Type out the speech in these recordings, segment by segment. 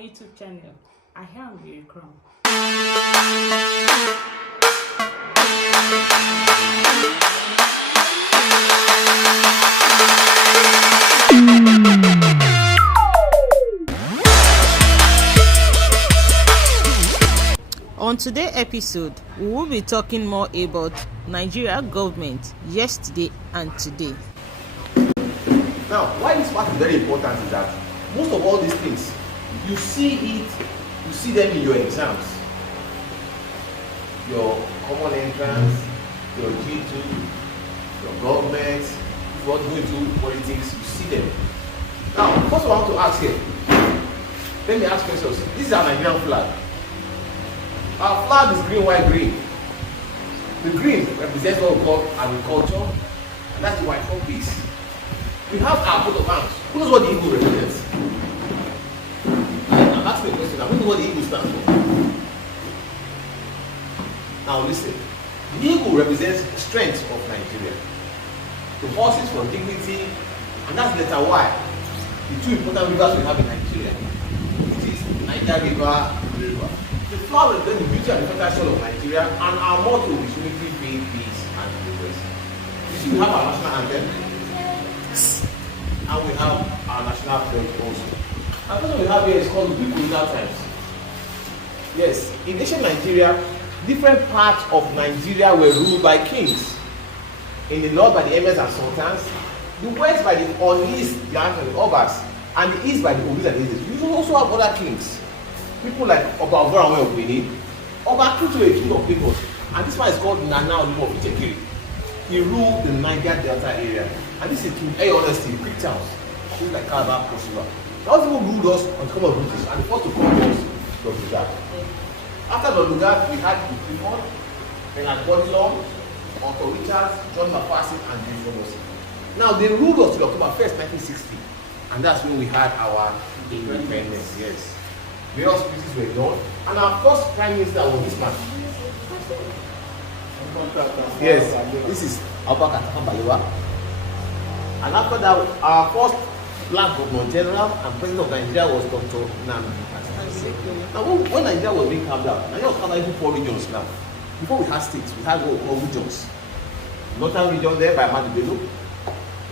YouTube channel. I am Mary Crown. On today's episode, we will be talking more about Nigeria government yesterday and today. Now, why this part is very important is that most of all these things, you see them in your exams. Your common entrance, your G2, your government, if you want to go into politics, you see them. Now, first I want to ask here, let me ask questions. This is our Nigerian flag. Our flag is green, white, green. The green represents what we call agriculture, and that's the white for peace. We have our coat of arms. Who knows what the eagle represents? I'm asking a question now. Who knows what the eagle stands for? Now listen. The eagle represents strength of Nigeria. The horses for dignity, and that's letter Y. The two important rivers we have in Nigeria, which is Niger River and the river. The flower represents the beauty and the fertile soil of Nigeria, and our motto is unity, faith, peace, and progress. You see, we have our national anthem, and we have our national flag also. And what we have here is called the Greek colonial times. Yes, in ancient Nigeria, different parts of Nigeria were ruled by kings. In the north by the emirs and sultans, the west by the Onis, the Obas, and the east by the Obis and the Izis. You also have other kings. People like Oba Ovoranwe of Benin, Oba Kutu, a king of Lagos, and this one is called Nana Olumo of Ichekiri. He ruled the Niger Delta area, and this is to very honesty, Greek towns, things like Calabar, Kosovo. Those people ruled us on the cover of British, and the first to come was Lord Lugard. After Lord Lugard, we had Clifford, then had Bodilon, Uncle Richards, John Mafasi, and James Robinson. Now they ruled us till October 1st, 1960, and that's when we had our independence. Yes. Various speeches were done, and our first prime minister was this man. Yes, this is Abubakar Tafawa Balewa. And after that, our first black governor general and president of Nigeria was Dr. Nnamdi Azikiwe. Now, when Nigeria was being carved out, Nigeria was carved out into 4 regions now. Before we had states, we had what we call regions. Northern region there by Ahmadu Bello,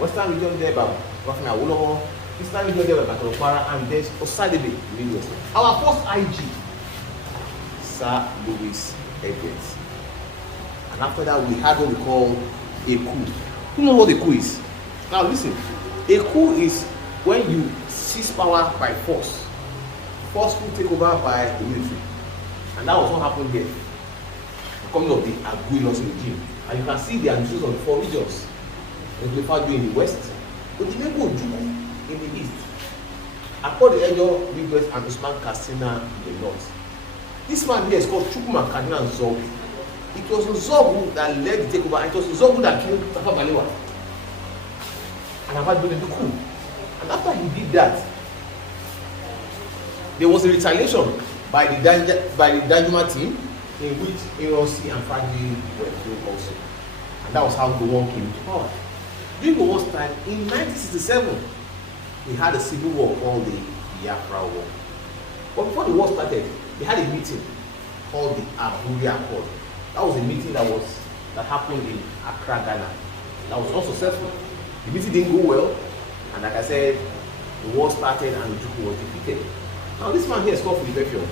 Western region there by Rafina Awolowo, Eastern region there by Bakaro Fara, and there's Osadebe in Lagos. Our first IG, Sir Louis Egbert. And after that, we had what we call a coup. You know what a coup is? Now listen, a coup is when you seize power by force, forceful takeover by the military. And that was what happened here. The coming of the Aguilos regime. And you can see the administrators of the 4 regions. Eglefadu in the west, Ojimego Ojukwu in the east, Akode Ejo, Midwest, and Usman Katsina in the north. This man here is called Chukwuma Kaduna Nzogu. It was Nzogu that led the takeover, and it was Nzogu that killed Tafawa Balewa. And Ahmadu Bello did the coup. And after he did that, there was a retaliation by the Danjuma team, in which AOC and Fagbe were killed also. And that was how Gowon came to power. During Gowon's time, in 1967, we had a civil war called the Biafra War. But before the war started, they had a meeting called the Abuja Accord. That was a meeting that happened in Accra, Ghana. That was unsuccessful. The meeting didn't go well, and like I said, the war started and Ojukwu was defeated. Now this man here is called Philip Effiong.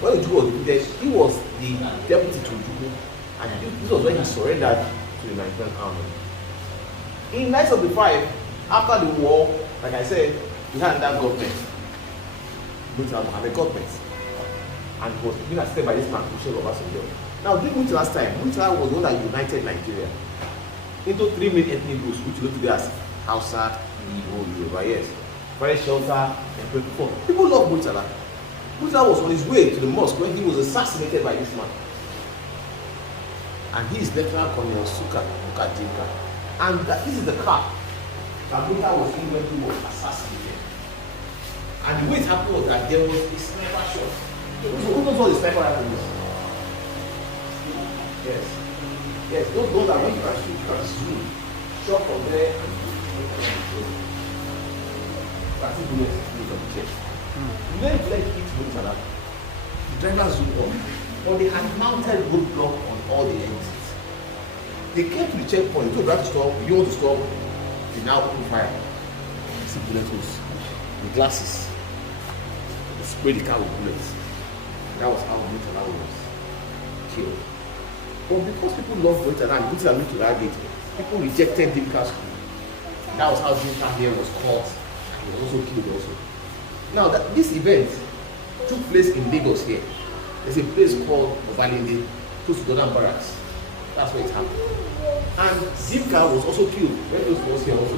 When Ojukwu was defeated, he was the deputy to Ojukwu, and this was when he surrendered to the Nigerian army. In 1975, after the war, like I said, we had that government, Muritala government, and it was being assisted by this man, Olusegun Obasanjo. Now, during Muritala's time, Muritala was the one that united Nigeria into 3 main ethnic groups, which you know today as Hausa, Igbo, Yoruba, yes. Very shelter and people. People love Muritala. Muritala was on his way to the mosque when he was assassinated by this man. And he is Lieutenant Colonel Suka Ukadinka. And this is the car that Muritala was in when he was assassinated. And the way it happened was that there was a sniper shot. Who knows what the sniper rifle is? Yes. Yes, those that when you can shoot, you can zoom. Shot from there and shoot. 30 bullets in the chest. When the bullet hit Murtala, the driver zoomed on, but they had mounted roadblock on all the exits. They came to the checkpoint, told the driver to stop, you don't want to stop, they now open fire. See bullet holes, the glasses, they spray the car with bullets. That was how Murtala was killed. But because people love Murtala and people are moved to that gate, people rejected Dimka's coup. That was how Dimka here was caught and he was also killed also. Now that this event took place in Lagos here, there's a place called Obalende, close to Dodan Barracks. That's where it happened. And Dimka was also killed when those was here also.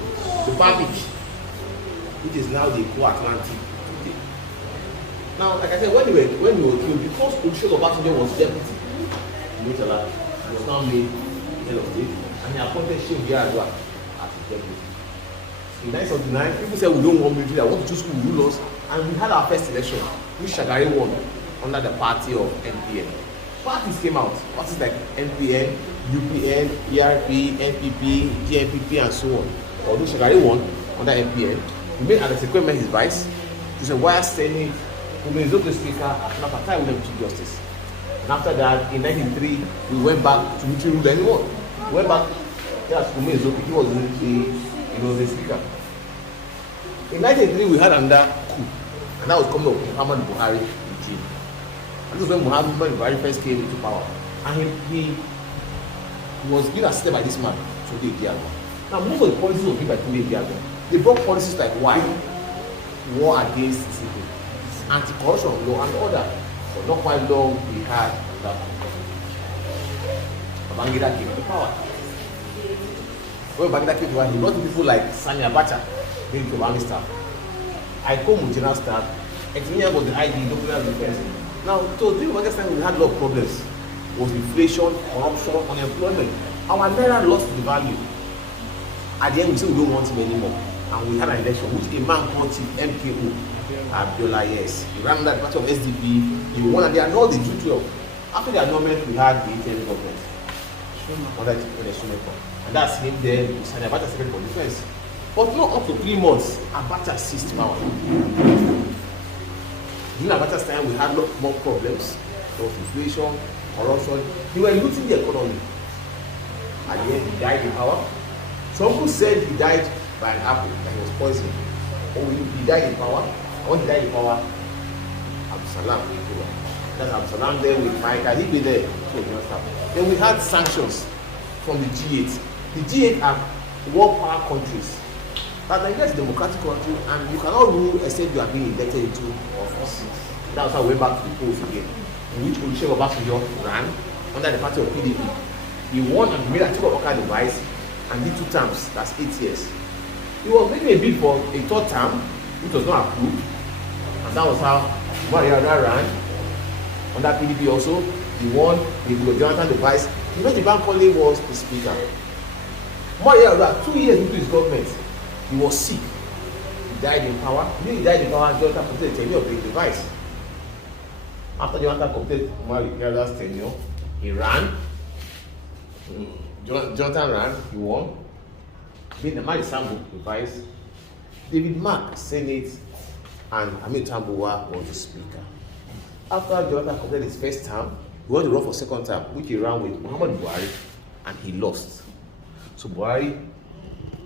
The Bar Beach, which is now the Eko Atlantic today. Now, like I said, when they were killed, because Olusegun Obasanjo was deputy, Murtala was now made head of state, and he appointed Shehu Yar'Adua as his deputy. In 1979, people said we don't want military, I want to choose who will rule us, and we had our first election, which Shagari won under the party of NPN. Parties came out, parties like NPN, UPN, ERP, NPP, GNPP, and so on. Although Shagari won under NPN, we made Alex Ekweme his vice, to wire Senate, Ume Ezeoke Speaker, and Fatai William Chief Justice. And after that, in 1993, we went back to military rule anymore. We went back, yes, Ume Ezeoke, he was the speaker. In 1983, we had another coup, and that was coming up Muhammadu Buhari regime. And this is when Muhammadu Buhari first came into power, and he was being assisted by this man, Tunde Diago. Now, most of the policies were made by Tunde Diago. They brought policies like war against people, anti-corruption, law and order. But not quite long, we had that. Babangida came to power. When Babangida came to power, he brought people like Sani Abacha, being the army staff. I come with general staff. Exminia was the ID, document defense. Now, so during the time we had a lot of problems. It was inflation, corruption, unemployment. Our naira lost the value. At the end, we said we don't want him anymore. And we had an election, which a man called Chief MKO, Abiola, yes. He ran that part of SDP. He won, and they annulled the G12. After the annulment, we had the ATM government. Under the Shomeko. And that's him then, Sani Abacha Secretary for Defense. But not up to 3 months, Abacha seized power. During Abacha's time, we had a lot more problems. There was inflation, corruption. They were looting the economy. At the end, he died in power. Some people said he died by an apple, that he was poisoned. Or he died in power. And when he died in power, Abdulsalam. That's Abdulsalam there with Micah. He'd be there. Then we had sanctions from the G8. The G8 are world power countries. But Nigeria is a democratic country, and you cannot rule except you are being elected into office. That was how we went back to the polls again, in which Olusegun Obasanjo ran under the party of PDP. He won and made Atiku Abubakar the vice and did 2 terms, that's 8 years. He was making a bid for a 3rd term, which was not approved, and that was how Umar Yar'Adua ran under PDP also. He won, he was Jonathan the vice. The Bankole was the speaker. Umar Yar'Adua, 2 years into his government, he was sick. He died in power. When he died in power, Jonathan completed the tenure of the vice. After Jonathan completed Umar Yar'Adua's tenure, he ran. Jonathan ran, he won. Then Amadi Sambo, the vice. David Mark, Senate, and Amin Tambuwa was the speaker. After Jonathan completed his first term, he went to run for 2nd term, which he ran with Muhammadu Buhari, and he lost. So Buhari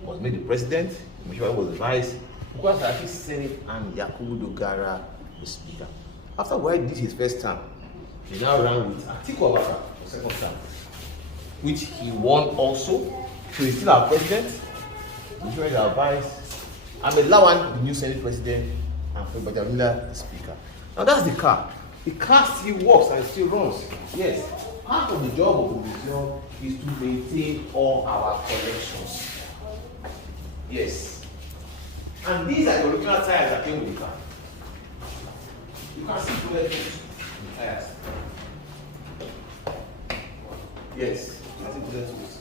was made the president, Buhari was the vice, Bukola Saraki Senate, and Yakubu Dogara the speaker. After Buhari did his first term, he now ran with Atiku Abubakar for 2nd term, which he won also. So he's still our president, Buhari is our vice, Ahmed Lawan, the new Senate president, and Femi Bajamila the speaker. Now that's the car. The car still works and still runs. Yes. Part of the job of the museum is to maintain all our collections. Yes. And these are the original tires that came with the car. You can see bullet holes in the tires. Yes. You can see bullet holes.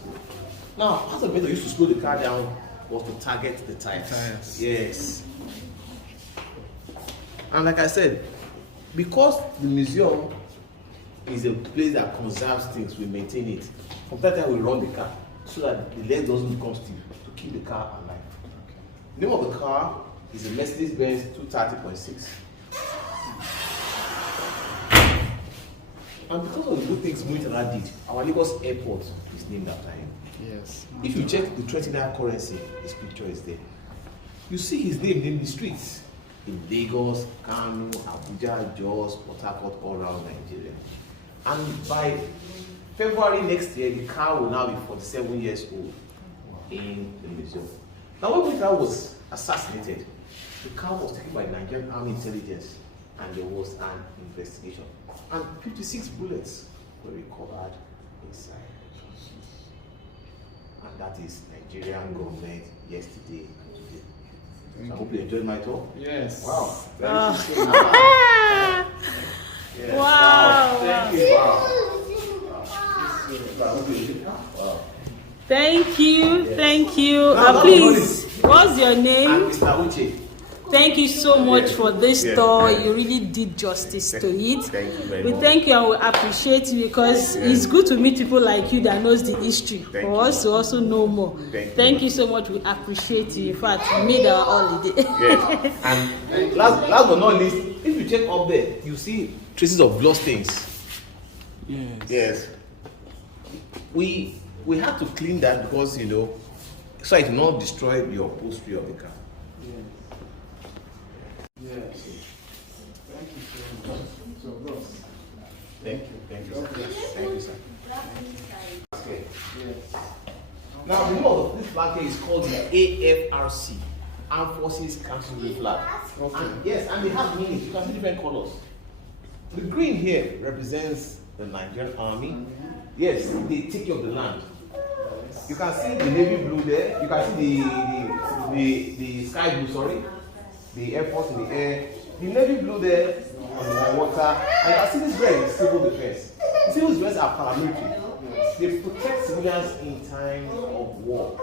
Now, part of the way they used to slow the car down was to target the tires. Yes. And like I said, because the museum is a place that conserves things, we maintain it. From that time, we run the car so that the leg doesn't become stiff, to keep the car alive. The name of the car is a Mercedes-Benz 230.6. And because of the good things Muritala did, our Lagos airport is named after him. Yes. If you check the 29 currency, his picture is there. You see his name in the streets in Lagos, Kano, Abuja, Jos, Port Harcourt, all around Nigeria. And by February next year, the car will now be 47 years old in the museum. Now, when Muritala was assassinated, the car was taken by Nigerian Army Intelligence and there was an investigation. And 56 bullets were recovered inside. And that is Nigerian government yesterday and today. So I hope you enjoyed my talk. Yes. Wow. Thank you so much. Yes. Wow. Thank you. Wow. Thank you. Yes. Thank you. Now, Please, what's your And name? Mr. Uche. Thank you so much Yes. for this Yes. tour. You really did justice to it. Thank you very We much. thank you and we appreciate you because it's good to meet people like you that knows the history Thank for you. us to also know more. Thank you. You so much. We appreciate you. In fact, you made our holiday. Yes. And last but not least, if you check up there, you see traces of bloodstains. Yes. Yes. We have to clean that because so it will not destroy the upholstery of the car. Yes. Thank you so much. So, Ross. Thank you, sir. Thank you, sir. Okay. Yes. Now the name of this flag here is called the AFRC, Armed Forces Council Flag. Okay. And they have meaning. You can see different colors. The green here represents the Nigerian Army. Yes, they take care of the land. You can see the navy blue there. You can see the sky blue. Sorry, the air force in the air. The navy blue there on the water. And you can see this red is civil defense. The civil defense are paramilitary. They protect civilians in time of war.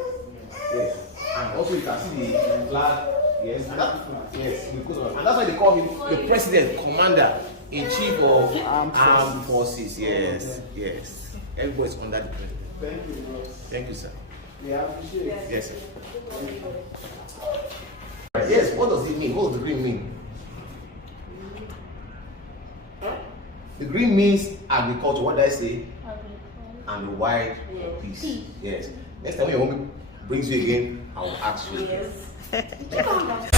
Yes, and also you can see the flag. Yes, and that's why they call him the president, commander in chief of armed forces. Yes, yes. Everybody's under the president. Thank you, Ross. Thank you, sir. We appreciate it. Yes, sir. Yes, what does it mean? What does the green mean? The green means agriculture. What did I say? And the white peace. Yes. Next time when your woman brings you again, I will ask you. Yes.